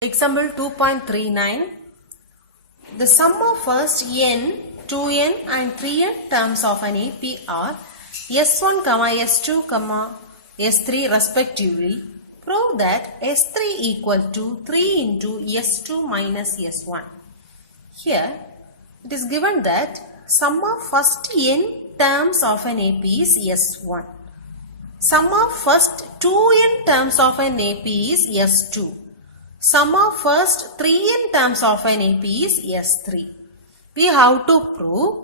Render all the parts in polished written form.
Example 2.39. The sum of first n, 2n and 3n terms of an AP are S1, S2, S3 respectively. Prove that S3 equal to 3 into S2 minus S1. Here it is given that sum of first n terms of an AP is S1. Sum of first 2n terms of an AP is S2. Sum of first 3n terms of an AP is S3. We have to prove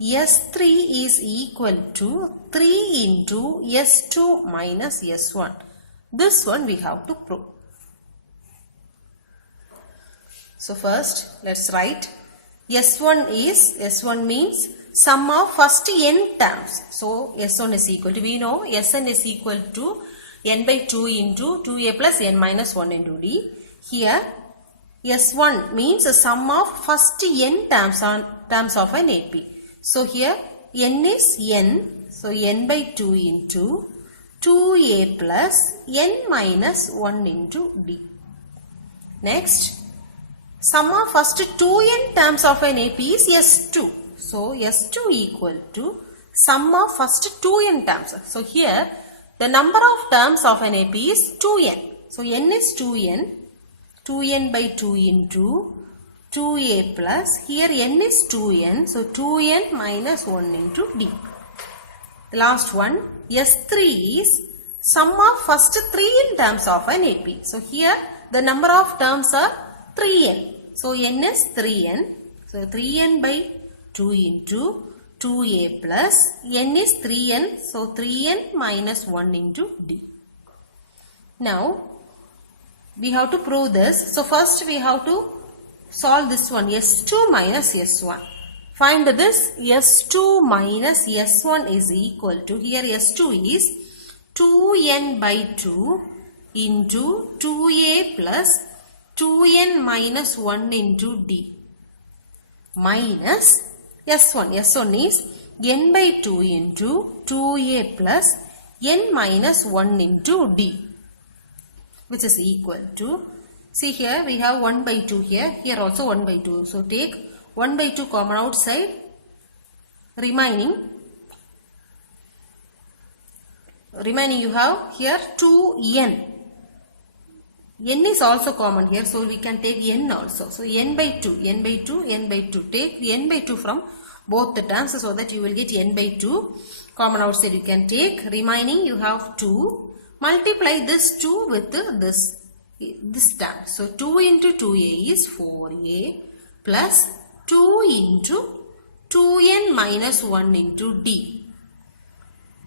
S3 is equal to 3 into S2 minus S1. This one we have to prove. So first let's write S1 means sum of first n terms. So S1 is equal to, we know Sn is equal to n by 2 into 2a plus n minus 1 into d. Here S1 means the sum of first n terms of an AP. So here n is n. So n by 2 into 2a plus n minus 1 into d. Next, sum of first 2n terms of an AP is S2. So S2 equal to sum of first 2n terms. So here the number of terms of an AP is 2n. So n is 2n. 2n by 2 into 2a plus, here n is 2n. So 2n minus 1 into d. The last one, S3 is sum of first 3n terms of an AP. So here the number of terms are 3n. So n is 3n. So 3n by 2 into 2a plus n is 3n. So 3n minus 1 into d. Now we have to prove this. So first we have to solve this one, S2 minus S1. Find this S2 minus S1 is equal to, here S2 is 2n by 2 into 2a plus 2n minus 1 into d minus S1. S1 is n by 2 into 2a plus n minus 1 into d, which is equal to, see here we have 1 by 2 here, here also 1 by 2. So take 1 by 2 common outside, remaining you have here 2n. n is also common here, so we can take n also. So n by 2, n by 2, n by 2. Take n by 2 from both the terms so that you will get n by 2. Common outside you can take, remaining you have 2. Multiply this 2 with this term. So 2 into 2a is 4a plus 2 into 2n minus 1 into d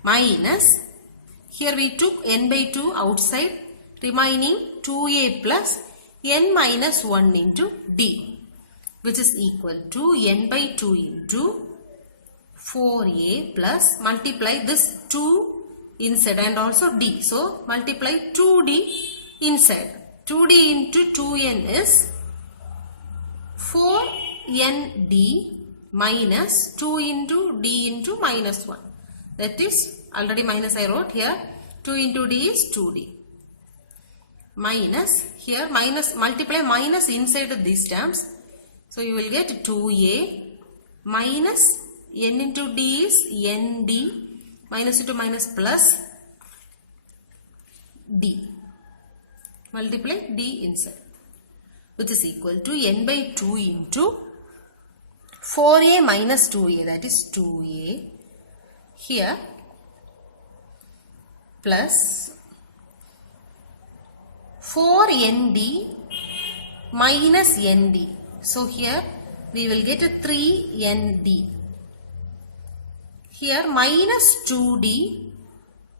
minus, here we took n by 2 outside, remaining 2a plus n minus 1 into d, which is equal to n by 2 into 4a plus, multiply this 2 inside and also d. So multiply 2d inside. 2d into 2n is 4nd minus 2 into d into minus 1. That is, already minus I wrote here. 2 into d is 2d. Minus, here minus, multiply minus inside these terms. So you will get 2a minus n into d is nd. Minus into minus plus d. Multiply d inside, which is equal to n by 2 into 4a minus 2a, that is 2a here, plus 4nd minus nd. So here we will get a 3nd. Here minus 2d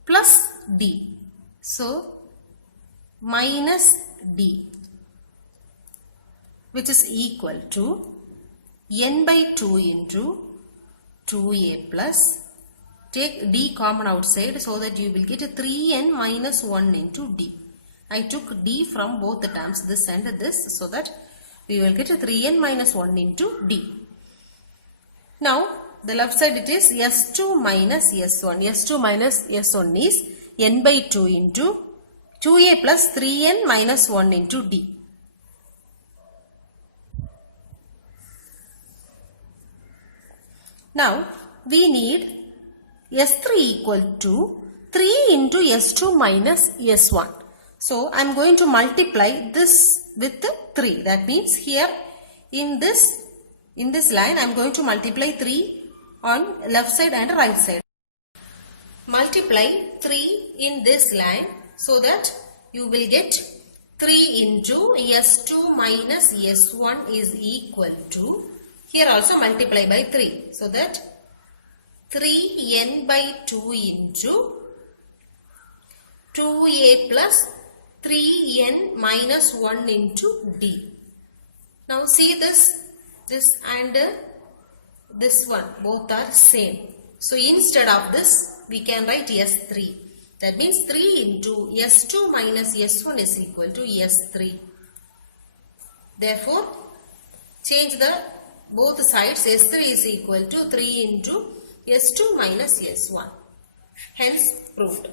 plus d. So minus d, which is equal to n by 2 into 2a plus, take d common outside so that you will get a 3n minus 1 into d. I took d from both the terms, this and this, so that we will get a 3n minus 1 into d. Now the left side it is S2 minus S1. S2 minus S1 is n by 2 into 2a plus 3n minus 1 into d. Now we need S3 equal to 3 into S2 minus S1. So I am going to multiply this with 3. That means here in this line I am going to multiply 3 on left side and right side. Multiply 3 in this line so that you will get 3 into S2 minus S1 is equal to, here also multiply by 3, so that 3n by 2 into 2a plus 3n minus 1 into d. Now see this and this one, both are same. So instead of this we can write S3. That means 3 into S2 minus S1 is equal to S3. Therefore change the both sides. S3 is equal to 3 into S2 minus S1. Hence proved.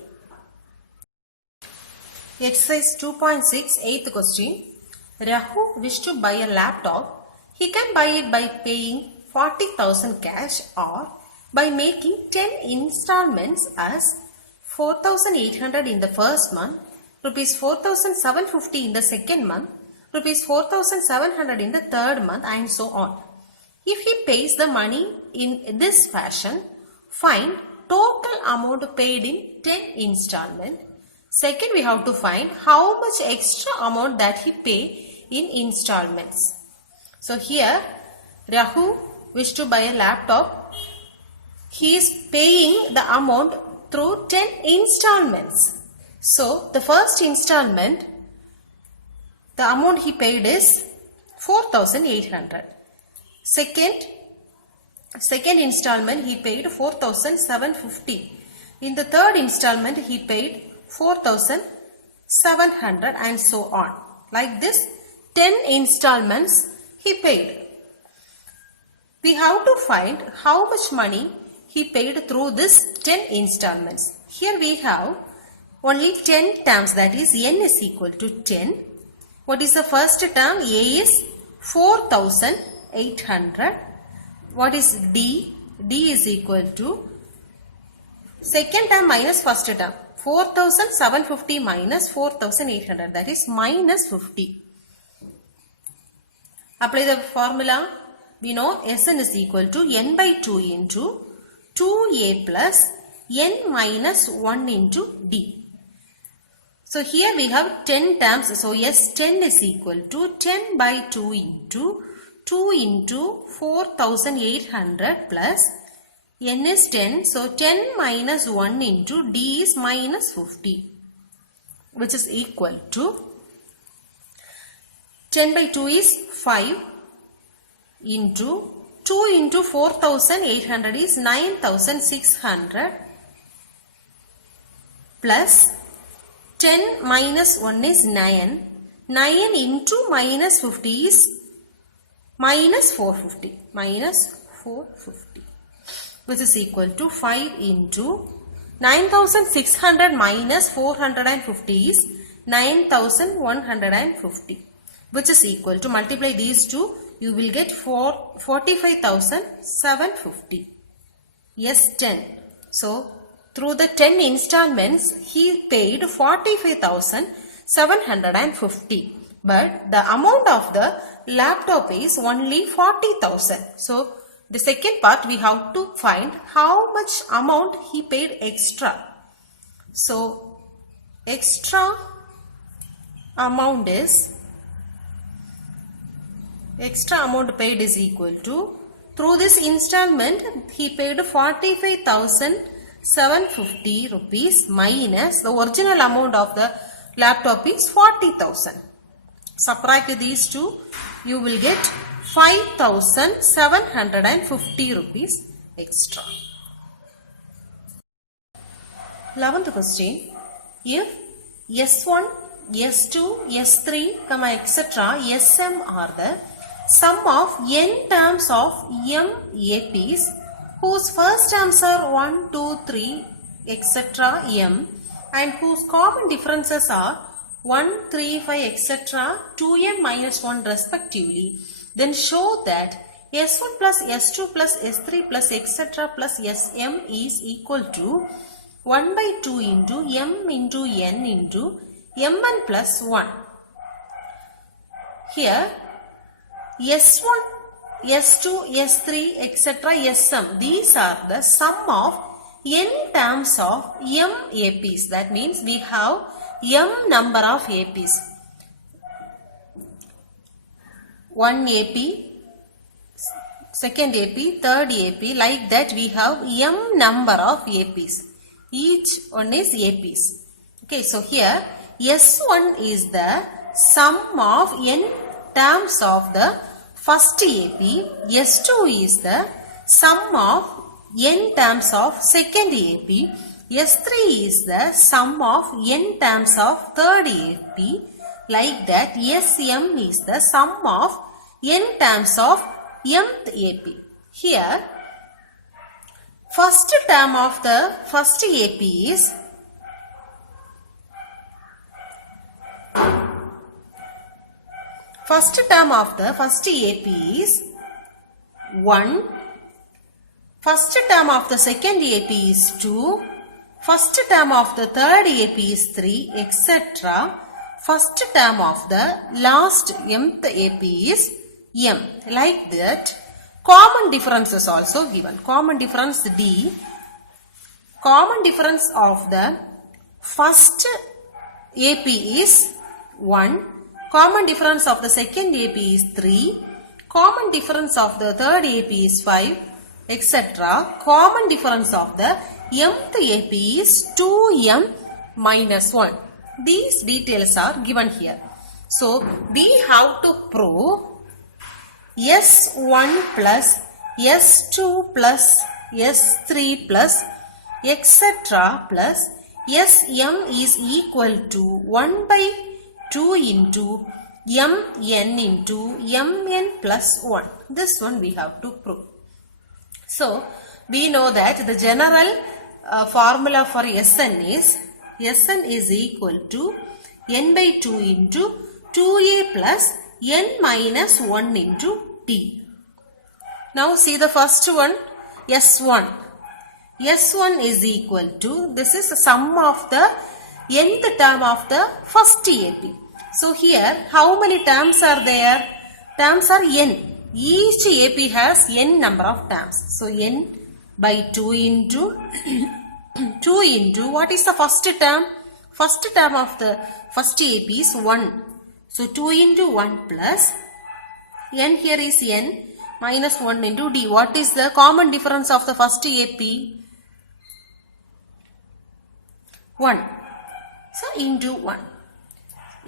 Exercise 2.6, 8th question. Rahu wished to buy a laptop. He can buy it by paying 40,000 cash or by making 10 installments as 4,800 in the first month, rupees 4,750 in the second month, rupees 4,700 in the third month, and so on. If he pays the money in this fashion, find total amount paid in 10 installments. Second, we have to find how much extra amount that he pay in installments. So here Rahu wished to buy a laptop. He is paying the amount through 10 installments. So the first installment, the amount he paid is 4,800. Second installment he paid 4,750. In the third installment he paid 4,700 and so on. Like this 10 installments he paid. We have to find how much money he paid through this 10 installments. Here we have only 10 terms, that is n is equal to 10. What is the first term? A is 4,800. What is D? D is equal to second term minus first term. 4,750 minus 4,800, that is minus 50. Apply the formula. We know Sn is equal to n by 2 into 2a plus n minus 1 into d. So here we have 10 terms. So S10 is equal to 10 by 2 into 2 into 4,800 plus n is 10. So 10 minus 1 into d is minus 50, which is equal to 10 by 2 is 5 into 2 into 4,800 is 9,600 plus 10 minus 1 is 9. 9 into minus 50 is minus 450. Minus 450. Which is equal to 5 into 9,600 minus 450 is 9,150, which is equal to, multiply these two, you will get 45,750. S10. So through the 10 installments he paid 45,750, but the amount of the laptop is only 40,000. So the second part we have to find how much amount he paid extra. So extra amount paid is equal to, through this installment he paid 45,750 rupees minus the original amount of the laptop is 40,000. Subtract these two, you will get 5,750 rupees extra. 11th question. If S1, S2, S3, etc. Sm are the sum of n terms of m APs whose first terms are 1, 2, 3, etc. m and whose common differences are 1, 3, 5, etc. 2n minus 1 respectively, then show that S1 plus S2 plus S3 plus etc. plus Sm is equal to 1 by 2 into m into n into mn plus 1. Here S1, S2, S3, etc. Sm, these are the sum of n terms of m APs. That means we have m number of APs. 1 AP, second AP, third AP, like that we have m number of APs. Each one is APs. Okay, so here S1 is the sum of n terms of the first AP, S2 is the sum of n terms of second AP, S3 is the sum of n terms of third AP, like that Sm is the sum of n terms of mth AP. Here, first term of the first AP is first term of the first AP is 1, first term of the second AP is 2, first term of the third AP is 3, etc. First term of the last mth AP is m. Like that, common difference is also given. Common difference D. Common difference of the first AP is 1. Common difference of the second AP is 3. Common difference of the third AP is 5, etc. Common difference of the mth AP is 2m minus 1. These details are given here. So, we have to prove S1 plus S2 plus S3 plus etc. plus Sm is equal to 1 by 2 into mn into mn plus 1. This one we have to prove. So, we know that the general formula for Sn is equal to n by 2 into 2a plus n minus 1 into t. Now see the first one, S1. S1 is equal to, this is the sum of the nth term of the first AP. So here, how many terms are there? Terms are n. Each AP has n number of terms. So n by 2 into 2 into, what is the first term? First term of the first AP is 1. So 2 into 1 plus n, here is n minus 1 into d. What is the common difference of the first AP? 1. So into 1.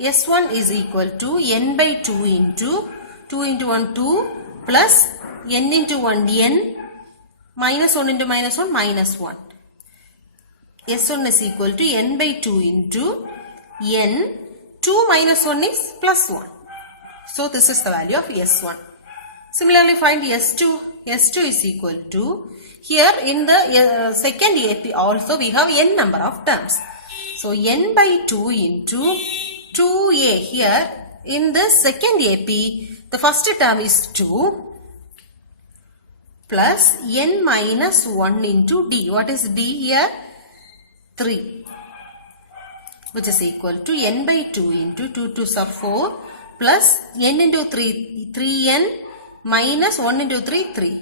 S1 is equal to n by 2 into 2 into 1 2 plus n into 1 n minus 1 into minus 1 minus 1. S1 is equal to n by 2 into n. 2 minus 1 is plus 1. So this is the value of S1. Similarly, find S2. S2 is equal to, here in the second AP also we have n number of terms. So n by 2 into 2a. Here in the second AP, the first term is 2 plus n minus 1 into d. What is d here? 3, which is equal to n by 2 into 2 2s are 4 plus n into 3, 3n minus 1 into 3, 3.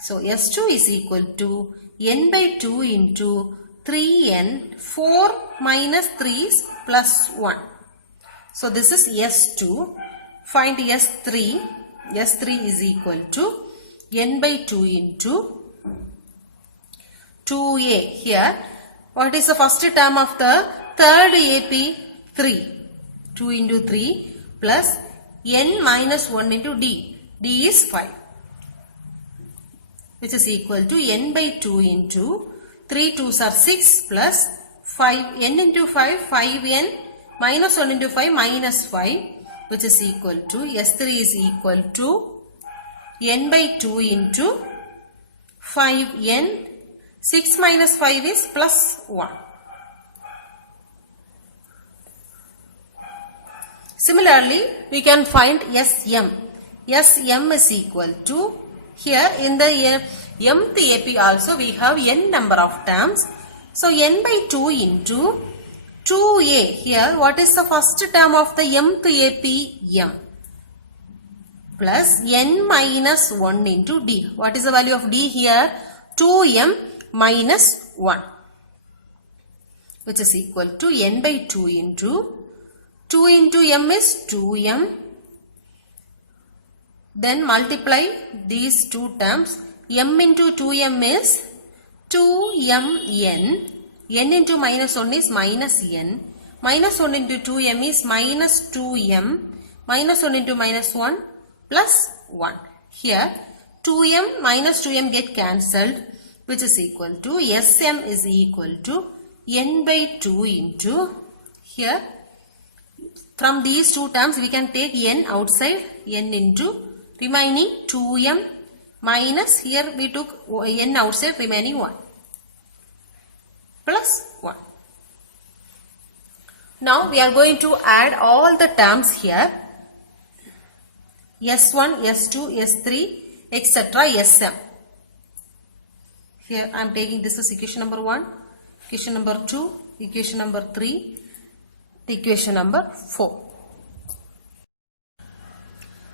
So S2 is equal to n by 2 into 3n, 4 minus 3 is plus 1. So this is S2. Find S3. S3 is equal to n by 2 into 2a. Here, what is the first term of the third AP? 3. 2 into 3 plus n minus 1 into d. d is 5. Which is equal to n by 2 into 3 2s are 6 plus 5 n into 5 5n minus 1 into 5 minus 5, which is equal to S3 is equal to n by 2 into 5n. 6 minus 5 is plus 1. Similarly, we can find Sm. Sm is equal to, here in the mth AP also we have n number of terms. So n by 2 into 2a. Here what is the first term of the mth AP? M. Plus n minus 1 into d. What is the value of d here? 2m minus 1. Which is equal to n by 2 into 2 into m is 2m. Then multiply these two terms. M into 2m is 2mn. N into minus 1 is minus n. Minus 1 into 2m is minus 2m. Minus 1 into minus 1 plus 1. Here 2m minus 2m get cancelled, which is equal to Sm is equal to n by 2 into, here from these two terms we can take n outside, n into remaining 2m minus, here we took n outside, remaining 1 plus 1. Now we are going to add all the terms here. S1, S2, S3, etc. Sm. Here I am taking this as equation number 1, equation number 2, equation number 3, equation number 4.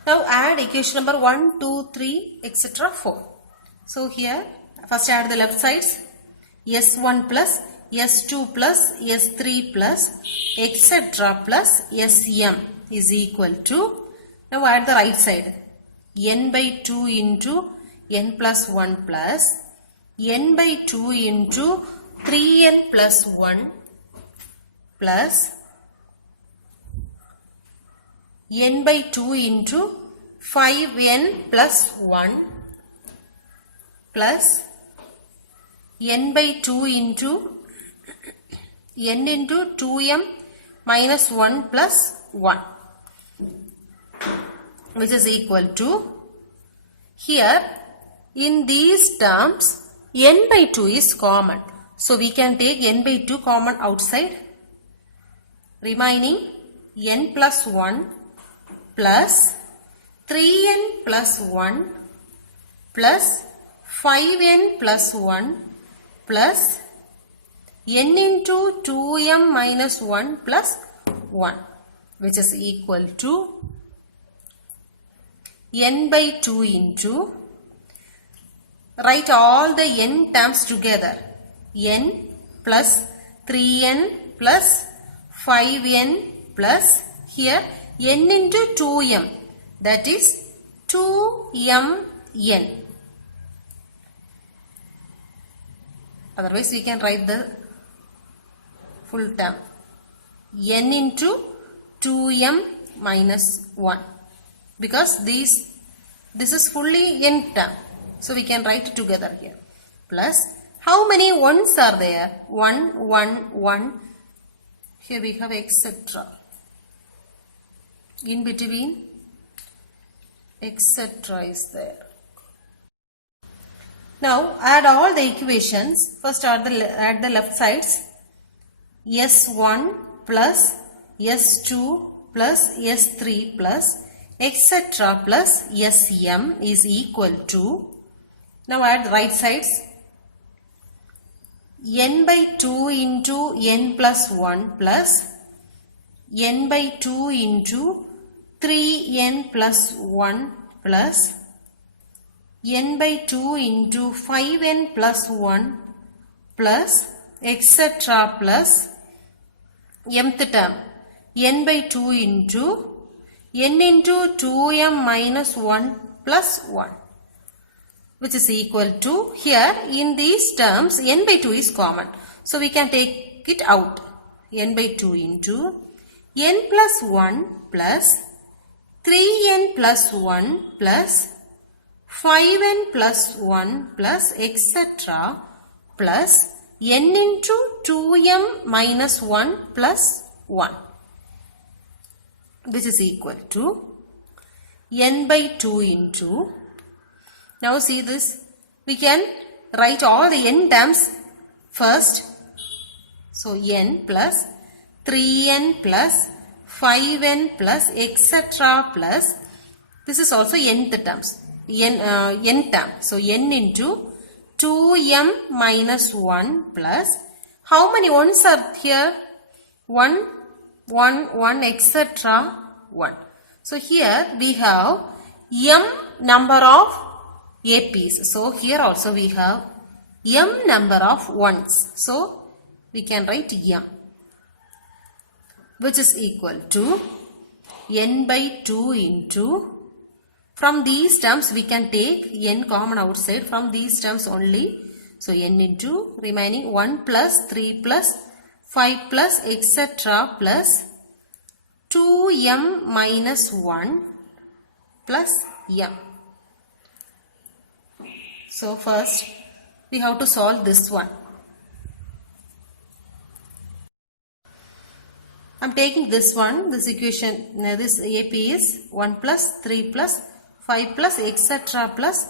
Now add equation number 1, 2, 3, etc. 4. So here first add the left sides. S1 plus S2 plus S3 plus etc. plus Sm is equal to, now add the right side, n by 2 into n plus 1 plus n by 2 into 3n plus 1 plus n by 2 into 5n plus 1 plus n by 2 into n into 2m minus 1 plus 1, which is equal to, here in these terms n by 2 is common. So we can take n by 2 common outside, remaining n plus 1 plus 3n plus 1 plus 5n plus 1 plus n into 2m minus 1 plus 1, which is equal to n by 2 into, write all the n terms together, n plus 3n plus 5n plus, here n into 2m, that is 2mn. Otherwise we can write the full term, n into 2m minus 1, because this is fully n term, so we can write it together here. Plus, how many ones are there? 1, 1, 1. Here we have etc. In between, etc. is there. Now add all the equations. First add the left sides. S1 plus S2 plus S3 plus etc. plus Sm is equal to, now add the right sides, n by 2 into n plus 1 plus n by 2 into 3n plus 1 plus n by 2 into 5n plus 1 plus etc. plus mth term n by 2 into n into 2m minus 1 plus 1, which is equal to, here in these terms n by 2 is common, so we can take it out, n by 2 into n plus 1 plus 3n plus 1 plus 5n plus 1 plus etc. plus n into 2m minus 1 plus 1, which is equal to n by 2 into, now see this, we can write all the n terms first. So n plus 3n plus 5n plus etc. plus, this is also nth terms, n term. So n into 2m minus 1 plus, how many ones are here? 1, 1, 1, etc. 1. So here we have m number of APs. So here also we have m number of ones. So we can write m, which is equal to n by 2 into, from these terms we can take n common outside from these terms only. So n into remaining 1 plus 3 plus 5 plus etc. plus 2m minus 1 plus m. So first we have to solve this one. I am taking this one, this equation, this AP is 1 plus 3 plus 5 plus etc. plus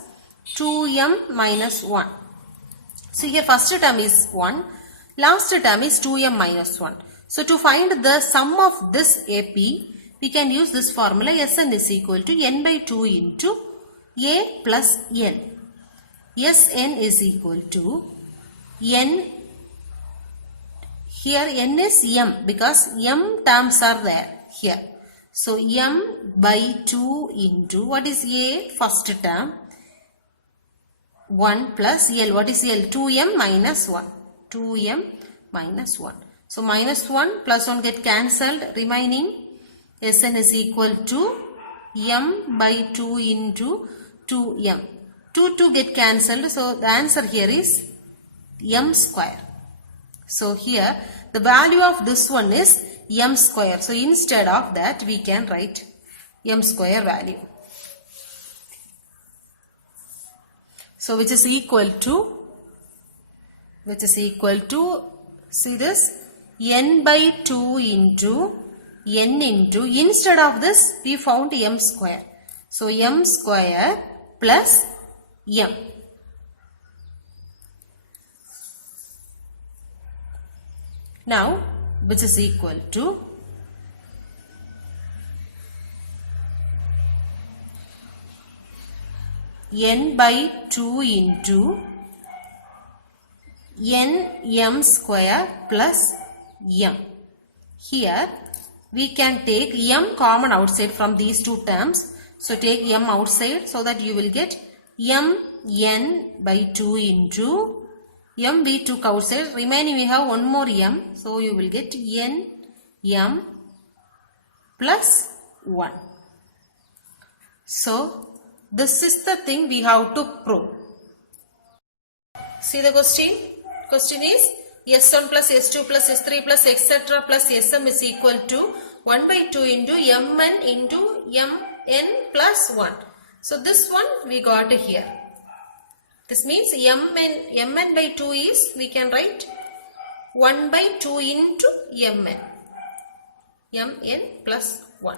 2m minus 1. So here first term is 1, last term is 2m minus 1. So to find the sum of this AP, we can use this formula, Sn is equal to n by 2 into a plus n. Sn is equal to n, here n is m because m terms are there here. So m by 2 into, what is a? First term 1 plus l. What is l? 2m minus 1. 2m minus 1. So minus 1 plus 1 get cancelled. Remaining Sn is equal to m by 2 into 2m. 2 get cancelled. So the answer here is m square. So here the value of this one is m square. So instead of that we can write m square value. So which is equal to, see this, n by 2 into n into, instead of this we found m square. So m square plus m. Now which is equal to n by 2 into n m square plus m. Here we can take m common outside from these two terms. So take m outside so that you will get m n by 2 into m we took outside. Remaining we have one more m. So you will get n m plus 1. So this is the thing we have to prove. See the question? Question is S1 plus S2 plus S3 plus etc. plus Sm is equal to 1 by 2 into mn into mn plus 1. So this one we got here. This means mn by 2 is, we can write 1 by 2 into mn. mn plus 1.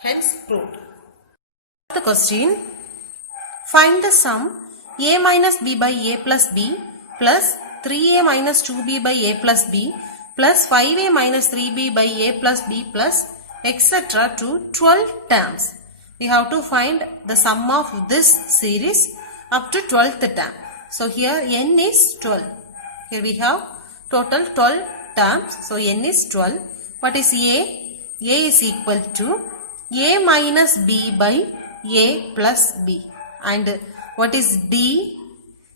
Hence proved. The question, find the sum a minus b by a plus b plus 3a minus 2b by a plus b plus 5a minus 3b by a plus b plus etc. to 12 terms. We have to find the sum of this series up to 12th term. So here n is 12. Here we have total 12 terms. So n is 12. What is a? A is equal to a minus b by a plus b. And what is b?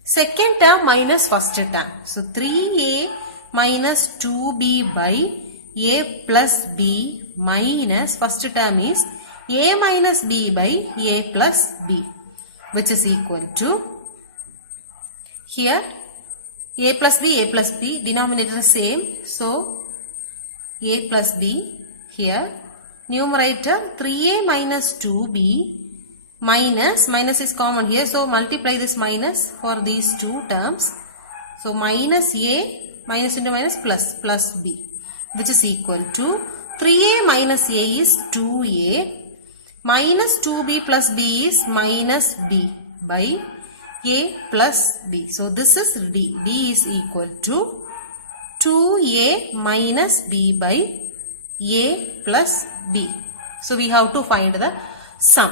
Second term minus first term. So 3a minus 2b by a plus b minus first term is a minus b by a plus b, which is equal to, here a plus b, denominator is same. So a plus b, here numerator 3a minus 2b minus is common here. So multiply this minus for these two terms. So minus a, minus into minus plus b, which is equal to 3a minus a is 2a minus 2b plus b is minus b by a plus b. So this is d. D is equal to 2a minus b by A plus B. So we have to find the sum.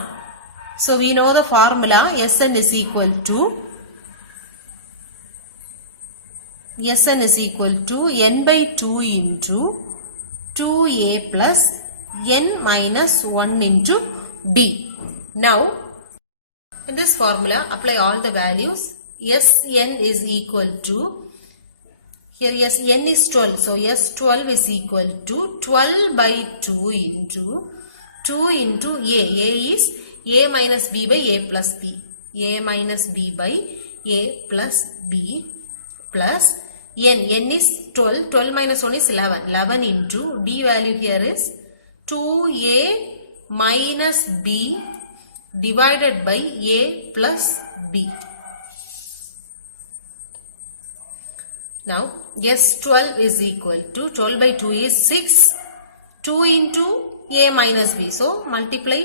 So we know the formula Sn is equal to n by 2 into 2a plus n minus 1 into b. Now, in this formula, apply all the values. Sn is equal to, here Sn is 12. So, S12 is equal to 12 by 2 into 2 into A. A is A minus B by A plus B. A minus B by A plus B plus n. N is 12. 12 minus 1 is 11. 11 into B value here is 2A minus B divided by A plus B. Now, S12 is equal to 12 by 2 is 6. 2 into A minus B. So, multiply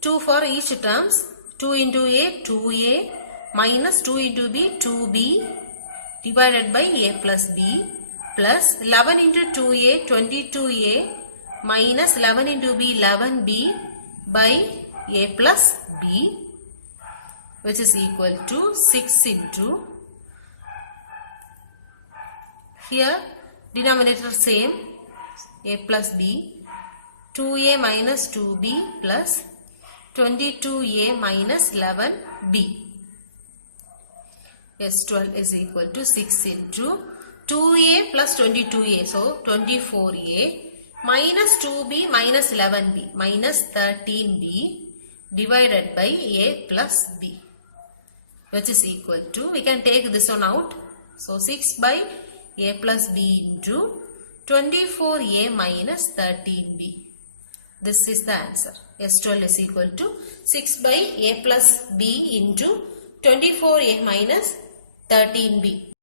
2 for each terms. 2 into A, 2A minus 2 into B, 2B divided by A plus B plus 11 into 2A, 22A minus 11 into B, 11B by A plus B, which is equal to 6 into, here denominator same, A plus B, 2A minus 2B plus 22A minus 11B. S12 is equal to 6 into 2A plus 22A, so 24A minus 2B minus 11B minus 13B divided by A plus B, which is equal to, we can take this one out, so 6 by A plus B into 24A minus 13B. This is the answer. S12 is equal to 6 by A plus B into 24A minus 13B.